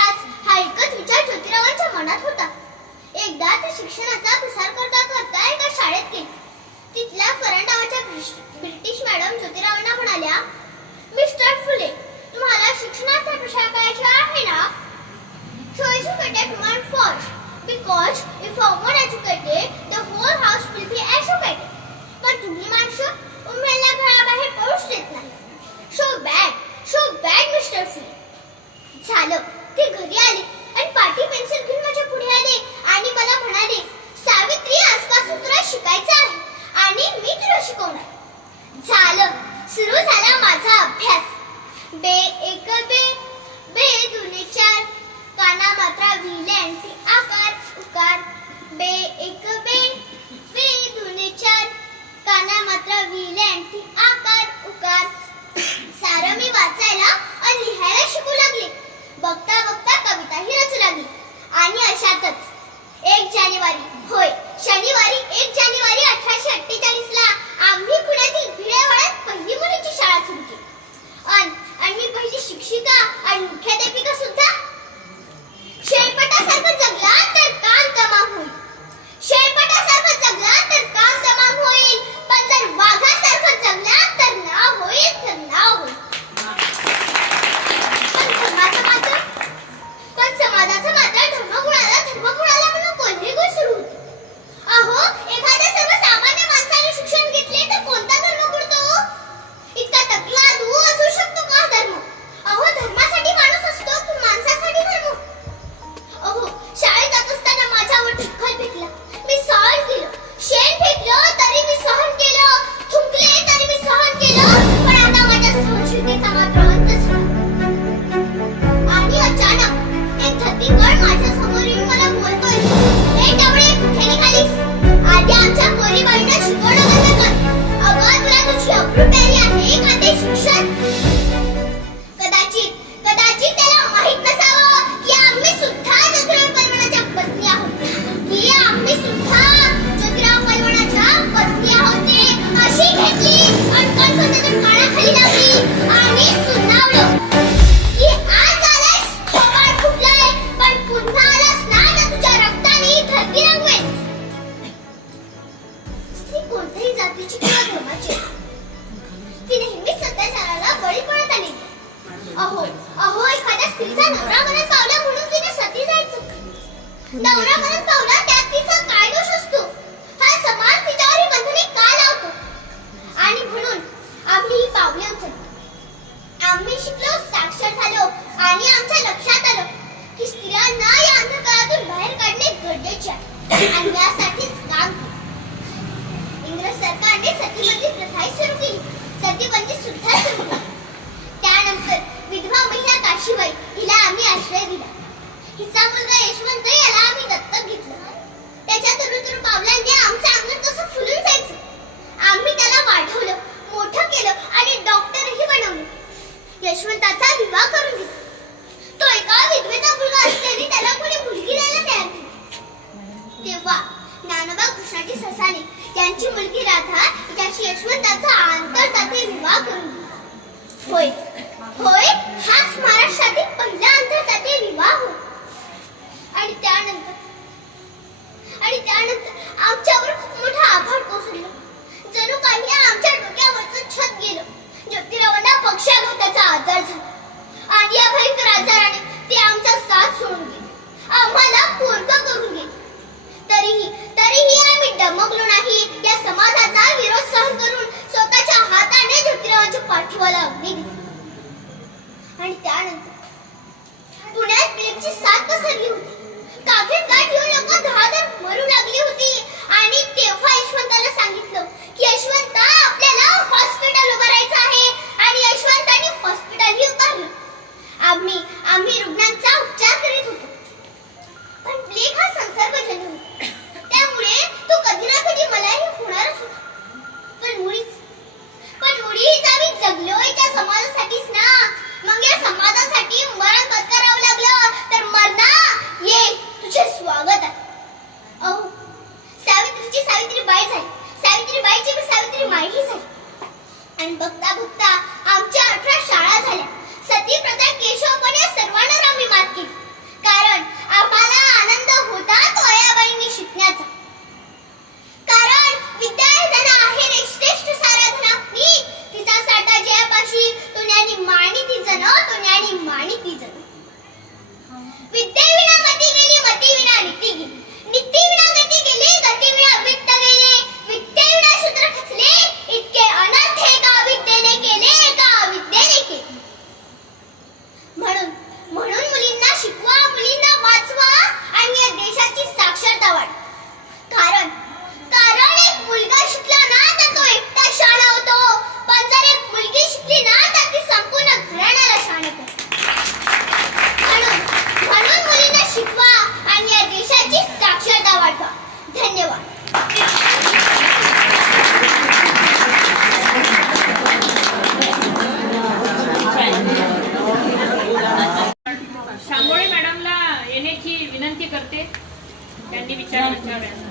अभ्यास हा एकच विचार ज्योतिरावांच्या मनात होता. एकदा ते शिक्षणाचा प्रसार करता करता एका शाळेत गेले. तिथल्या फरन नावाच्या ब्रिटिश मॅडम ज्योतिरावांना म्हणाल्या, मिस्टर फुले, तुम्हाला शिक्षणाचा प्रसार करायचा आहे ना? So educated one first, because if a more educated, the whole house will be educated. पण तुम्ही माणसं उमराला घराबाहेर पडूच देत नाही. So bad, मिस्टर फुले. झालं, ते घरी आले आणि पाटी पेन्सिल घेऊन माझ्या पुढे आले आणि मला म्हणाले, सावित्री, आजपासून तुला शिकायचं आहे आणि मी तुला शिकवणार. झालं, सुरू झाला माझा अभ्यास. बे एक बे, बे दुने चार, काना मात्रा विल्यांटी आकार उकार. बे एक बे, बे दुने चार, काना मात्रा विल्यांटी आकार उकार. सारं मी वाचायला आणि लिहायला शिकू लागले. बघता बघता कविताही रचू लागली. आणि अशातच 1 जानेवारी, होय शनिवारी 1 जानेवारी 1848 ला आम्ही पुण्यातील भिडेवाड्यात पहिली मुलीची शाळा सुरू केली. आणि मी पहिली शिक्षिका आणि मुख्याध्यापिका सुद्धा. शेळपटासारखं जगला तर काम तमाम होईल. शेळपटासारखं जगला तर काम तमाम होईल. पण जर वाघासारखं जगला तर नाव होईल, तर नाव होईल. पण समाजाचं मात्र धर्मगुणाला म्हणून कोणीही गोष्ट सुरू होती. अहो, एखाद्या सर्वसामान्य माणसाने शिक्षण घेतले तर कोणता धर्म बुडतो? इतका टकला दू असू शकतो का धर्म? अहो, धर्मासाठी माणूस असतो की माणसासाठी धर्म? अहो, शाळेत जात असताना माझ्यावर चिखल फेकला, मी सहन केलं. शेण फेकलं तरी मी सहन केलं. थुंकले तरी मी सहन केलं. पण आता माझ्या सहनशीलतेचा मात्र अंतच झाला. आणि अचानक एक धतिंगड माझ्या समोर येऊन मला बोलतोय, हे टवळे, कुठे निघालीस? आधी आमच्या पोरीबाईंना शिकवणं बंद कर. अगं, तुला तुझी अब्रू प्यारी आहे का ते शिक्षण? कदाचित त्याला माहित नसावं की आम्ही सुद्धा ज्योतिराव पैलवानाच्या पत्नी आहोत. अशी घेतली आणि कणकणाच्या कानाखाली लावली आणि सुनावलं की आज आलास, थोबाड फुटलाय, पण पुन्हा आलास ना तर तुझ्या रक्ताने धरती रंगवेल. स्त्री कोणत्याही जातीची किंवा धर्माची, ती नेहमीच अत्याचाराला बळी पडत आली. अहो, एखाद्या स्त्रीचा नवरा मरण पावला म्हणून तिने सती जायचं. नवरा मरण पावला त्यात तिचा काय दोष असतो? हा समाज तिच्यावर ही बंधने का लावतो? आणि म्हणून आम्ही ही पावले उचलतो. आम्ही शिकलो, साक्षर झालो आणि आमच्या लक्षात आलं की स्त्रियांना या अंधकारातून बाहेर काढणे गरजेचे आहे. आणि यासाठीच काम केलं. इंग्रज सरकारने सतीबंदी प्रथाही सुरू केली. सतीबंदी सुद्धा सुरू केली. त्यानंतर विधवा महिला काशीबाई हिला आम्ही आश्रय दिला. हिचा मुलगा यशवंत याला आम्ही दत्तक घेतलं. त्याच्या तुरुतुरु पावलांनी आमचं अंगण कसं फुलून जायचं. आम्ही त्याला वाढवलं, मोठं केलं आणि डॉक्टरही बनवलं. यशवंताचा विवाह करून दिला. तो एका विधवेचा मुलगा असल्याने त्याला कोणी मुलगी द्यायला तयार केली. तेव्हा ज्ञानोबा कृष्णाजी ससाणे यांची मुलगी राधा हिच्याशी यशवंताचा आंतरजातीय विवाह करून दिला. होय, हाच महाराष्ट्रातील पहिला आंतरजातीय विवाह होता. आणि त्यानंतर आमच्यावर खूप मोठा आभार कोसळला. जणू काही आमच्या डोक्यावरचं छत गेलं. ज्योतिरावांना पक्षाघाताचा आजार झाला आणि या भयंकर आजाराने ते आमचा साथ सोडून गेले. आम्हाला पोरगं करून गेले. तरीही आम्ही डमकलो नाही. या समाजाचा विरोध सहन करून स्वतःच्या हाताने ज्योतिरावांच्या पाठीवाला अग्नी दिली. आणि त्यानंतर पुण्यात प्लेगची साथ पसरली होती. काखेत गाठ येऊन लोक दहादर मरू लागली होती. आणि तेव्हा यशवंताला सांगितलं की यशवंता, आपल्याला हॉस्पिटल उभारायचं आहे. आणि यशवंताने हॉस्पिटलही उभारलं. आम्ही रुग्णांचा उपचार करीत होतो. पण प्लेग हा संसर्गजन्य होता. त्यामुळे तो कधी ना कधी मलाही होणारच होता. पण मुळीच आम्ही जगलोय त्या समाजासाठीच ना. मग या समाजासाठी मरण पत्करावं लागलं तर मरणा ये विद्येविना मती गेली, मतीविना नीती गेली, नीतीविना गती गेली, गतीविना वित्त गेले, विद्येविना शूद्र खचले. इतके अनर्थ एका विद्येने केले, एका अविद्येने केले. म्हणून मुलींना शिकवा, मुलींना वाचवा आणि या देशाची साक्षरता वाढवा. कारण एक मुलगा शिकला ना तर तो एकटा शहाणा होतो, पण जर एक मुलगी शिकली ना तर ती संपूर्ण घराण्याला शहाणे करते. म्हणून मुलींना शिकवा आणि या देशाची साक्षरता वाढवा. धन्यवाद. शांगोळे मॅडमला येण्याची विनंती करते. त्यांनी विचारायला.